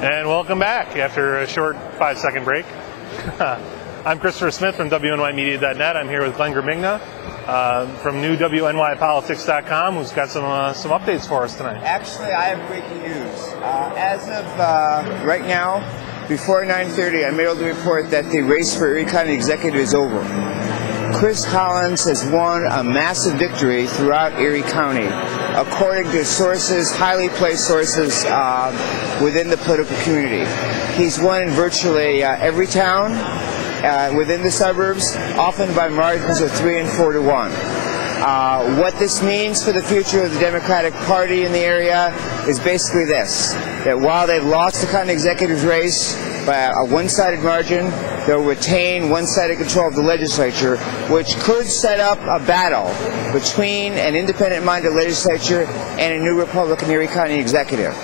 And welcome back after a short 5-second break. I'm Christopher Smith from WNYmedia.net. I'm here with Gramigna from new WNYpolitics.com, who's got some updates for us tonight. Actually, I have breaking news. As of right now, before 9:30, I'm able to report that the race for Erie County Executive is over. Chris Collins has won a massive victory throughout Erie County, according to sources, highly placed sources within the political community. He's won in virtually every town within the suburbs, often by margins of 3 and 4 to 1. What this means for the future of the Democratic Party in the area is basically this, that while they've lost the county executive race by a one-sided margin, they'll retain one-sided control of the legislature, which could set up a battle between an independent-minded legislature and a new Republican Erie County executive.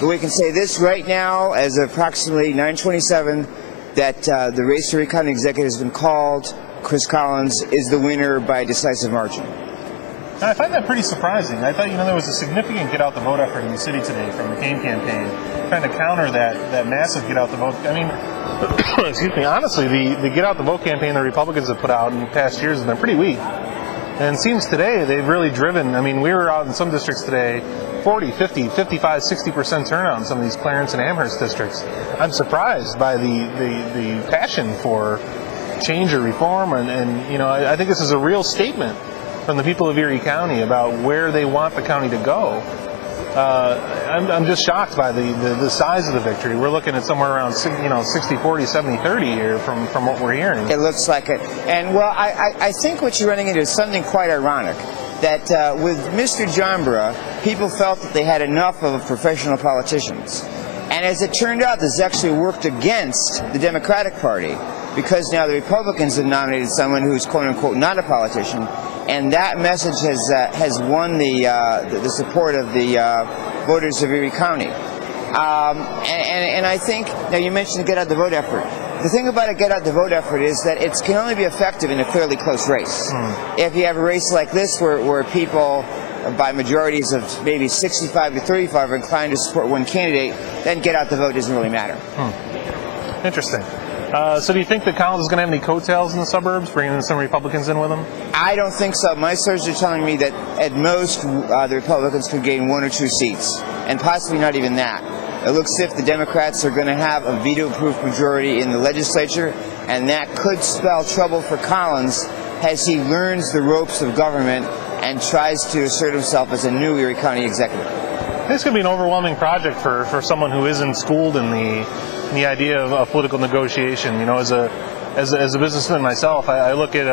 But we can say this right now, as of approximately 9:27, that the race for Erie County executive has been called. Chris Collins is the winner by a decisive margin. I find that pretty surprising. I thought, there was a significant get-out-the-vote effort in the city today from the McCain campaign, trying to counter that massive get-out-the-vote. I mean, excuse me, honestly, the get-out-the-vote campaign the Republicans have put out in past years has been pretty weak. And it seems today they've really driven. I mean, we were out in some districts today, 40, 50, 55, 60% turnout in some of these Clarence and Amherst districts. I'm surprised by the passion for change or reform, and I think this is a real statement from the people of Erie County about where they want the county to go. I'm just shocked by the size of the victory. We're looking at somewhere around 60-40, 70-30 here from what we're hearing. It looks like it. And well, I think what you're running into is something quite ironic. That with Mr. Jombra, people felt that they had enough of professional politicians. And as it turned out, this actually worked against the Democratic Party, because now the Republicans have nominated someone who's quote-unquote not a politician, and that message has won the support of the voters of Erie County. And I think, now you mentioned the get-out-the-vote effort. The thing about a get-out-the-vote effort is that it can only be effective in a fairly close race. If you have a race like this where people, by majorities of maybe 65 to 35, are inclined to support one candidate, then get-out-the-vote doesn't really matter. Interesting. So do you think that Collins is going to have any coattails in the suburbs, bringing some Republicans in with him? I don't think so. My sources are telling me that at most the Republicans could gain 1 or 2 seats, and possibly not even that. It looks as if the Democrats are going to have a veto-proof majority in the legislature, and that could spell trouble for Collins as he learns the ropes of government and tries to assert himself as a new Erie County executive. This could be an overwhelming project for someone who isn't schooled in the idea of political negotiation. As a businessman myself, I look at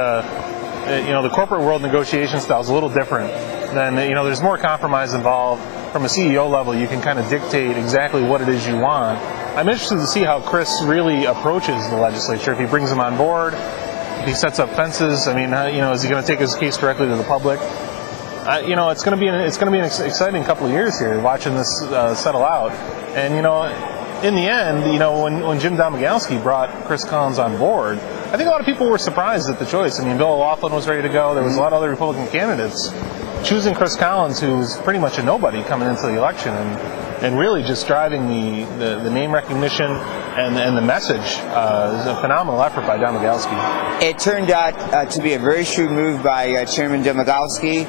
the corporate world negotiation style is a little different. Than there's more compromise involved. From a CEO level, you can kind of dictate exactly what it is you want. I'm interested to see how Chris really approaches the legislature. If he brings them on board, if he sets up fences. I mean, is he going to take his case directly to the public? It's going to be an exciting couple of years here, watching this settle out. And in the end, when Jim Domagalski brought Chris Collins on board, I think a lot of people were surprised at the choice. I mean, Bill O'Loughlin was ready to go. There was a lot of other Republican candidates. Choosing Chris Collins, who's pretty much a nobody coming into the election, and really just driving the name recognition and the message is a phenomenal effort by Domagalski. It turned out to be a very shrewd move by Chairman Domagalski.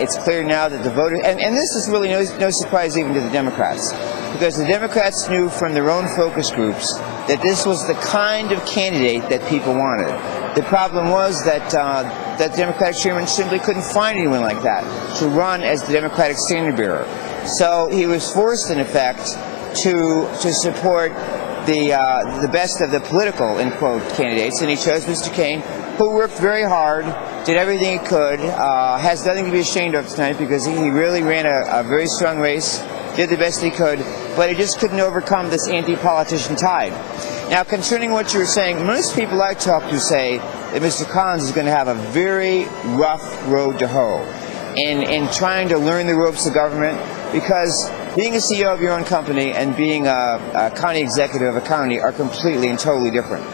It's clear now that the voters, and this is really no surprise even to the Democrats, because the Democrats knew from their own focus groups that this was the kind of candidate that people wanted. The problem was that that Democratic chairman simply couldn't find anyone like that to run as the Democratic standard bearer. So he was forced, in effect, to support the best of the political, in quote, candidates, and he chose Mr. Kane, who worked very hard, did everything he could, has nothing to be ashamed of tonight because he really ran a very strong race, did the best he could, but he just couldn't overcome this anti-politician tide. Now, concerning what you were saying, most people I talk to say that Mr. Collins is going to have a very rough road to hoe in trying to learn the ropes of government, because being a CEO of your own company and being a county executive of a county are completely and totally different.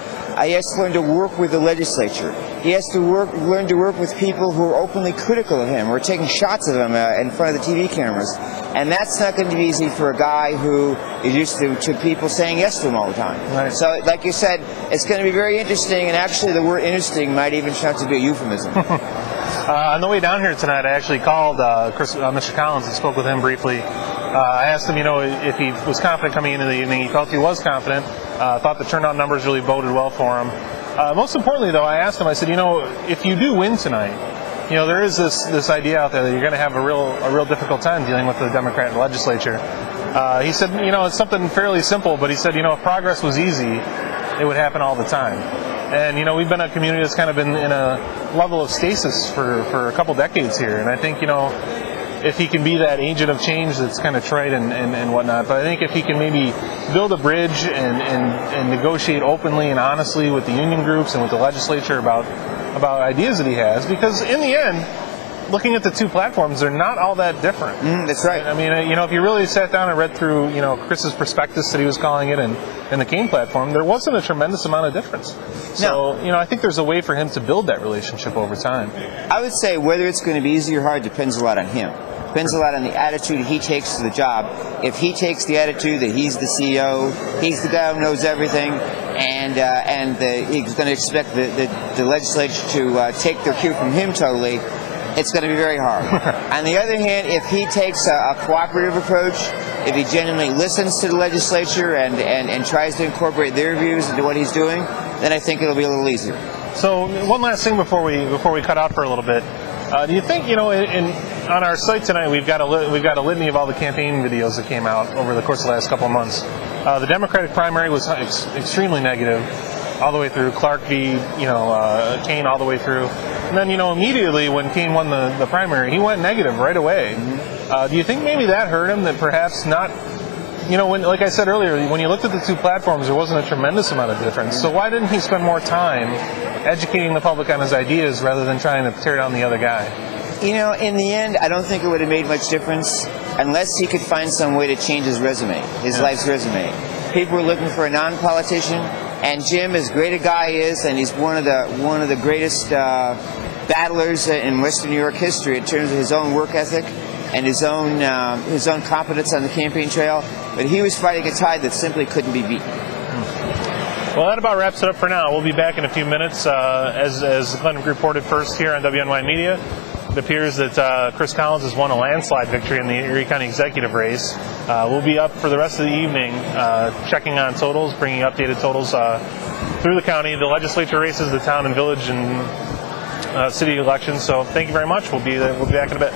He has to learn to work with the legislature. He has to learn to work with people who are openly critical of him or taking shots of him in front of the TV cameras. And that's not going to be easy for a guy who is used to people saying yes to him all the time. Right. So, like you said, it's going to be very interesting, and actually the word interesting might even turn out to be a euphemism. On the way down here tonight, I actually called Mr. Collins and spoke with him briefly. I asked him, if he was confident coming into the evening. He felt he was confident. Thought the turnout numbers really boded well for him. Most importantly, though, I asked him, I said, if you do win tonight, there is this idea out there that you're going to have a real difficult time dealing with the Democrat legislature. He said, it's something fairly simple, but he said, if progress was easy, it would happen all the time. And, we've been a community that's kind of been in a level of stasis for a couple decades here. And I think, if he can be that agent of change that's kind of trite and whatnot, but I think if he can maybe build a bridge and negotiate openly and honestly with the union groups and with the legislature about ideas that he has, because in the end, looking at the two platforms, they're not all that different. That's right. I mean, if you really sat down and read through, Chris's prospectus that he was calling it and the Kane platform, there wasn't a tremendous amount of difference. So, I think there's a way for him to build that relationship over time. I would say whether it's going to be easy or hard depends a lot on him. Depends a lot on the attitude he takes to the job. If he takes the attitude that he's the CEO, he's the guy who knows everything, and he's going to expect the legislature to take their cue from him totally, it's going to be very hard. On the other hand, if he takes a cooperative approach, if he genuinely listens to the legislature and tries to incorporate their views into what he's doing, then I think it'll be a little easier. So one last thing before we cut out for a little bit. Do you think, on our site tonight we've got a litany of all the campaign videos that came out over the course of the last couple of months. The Democratic primary was extremely negative all the way through. Clark v. Kane all the way through. And then, immediately when Kane won the primary, he went negative right away. Do you think maybe that hurt him, that perhaps not, like I said earlier, when you looked at the two platforms, there wasn't a tremendous amount of difference. So why didn't he spend more time educating the public on his ideas rather than trying to tear down the other guy? In the end, I don't think it would have made much difference unless he could find some way to change his resume, his life's resume. People were looking for a non-politician, and Jim, as great a guy is, and he's one of the greatest battlers in Western New York history in terms of his own work ethic and his own competence on the campaign trail, but he was fighting a tide that simply couldn't be beaten. Well, that about wraps it up for now. We'll be back in a few minutes. As Glenn reported first here on WNYmedia, it appears that Chris Collins has won a landslide victory in the Erie County executive race. We'll be up for the rest of the evening checking on totals, bringing updated totals through the county, the legislature races, the town and village and city elections. So thank you very much. We'll be back in a bit.